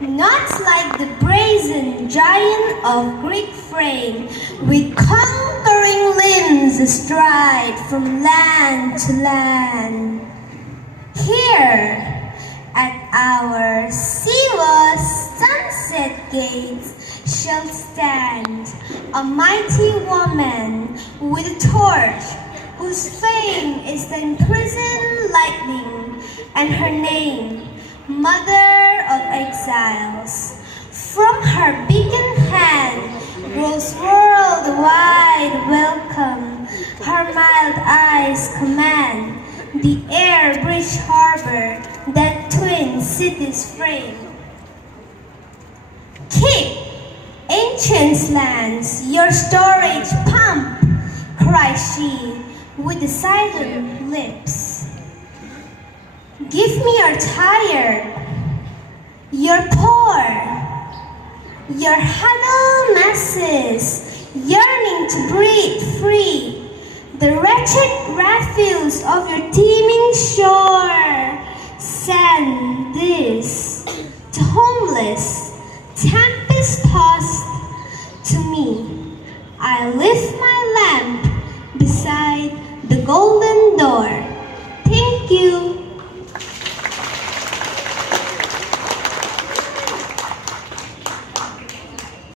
Not like the brazen giant of Greek frame, with conquering limbs astride from land to land. Here, at our Siwa sunset gates, shall stand a mighty woman with a torch, whose fame is the imprisoned lightning, and her name, Mother of Exiles. From her beacon hand grows worldwide welcome. Her mild eyes command the air-bridge harbor that twin cities frame. Keep, ancient lands, your storage pump, cries she with the silent lips. Give me your tired, your poor, your huddled masses, yearning to breathe free, the wretched refuse of your teeming shore. Send this to homeless, tempest-tossed to me. I lift my lamp beside the golden door. Thank you.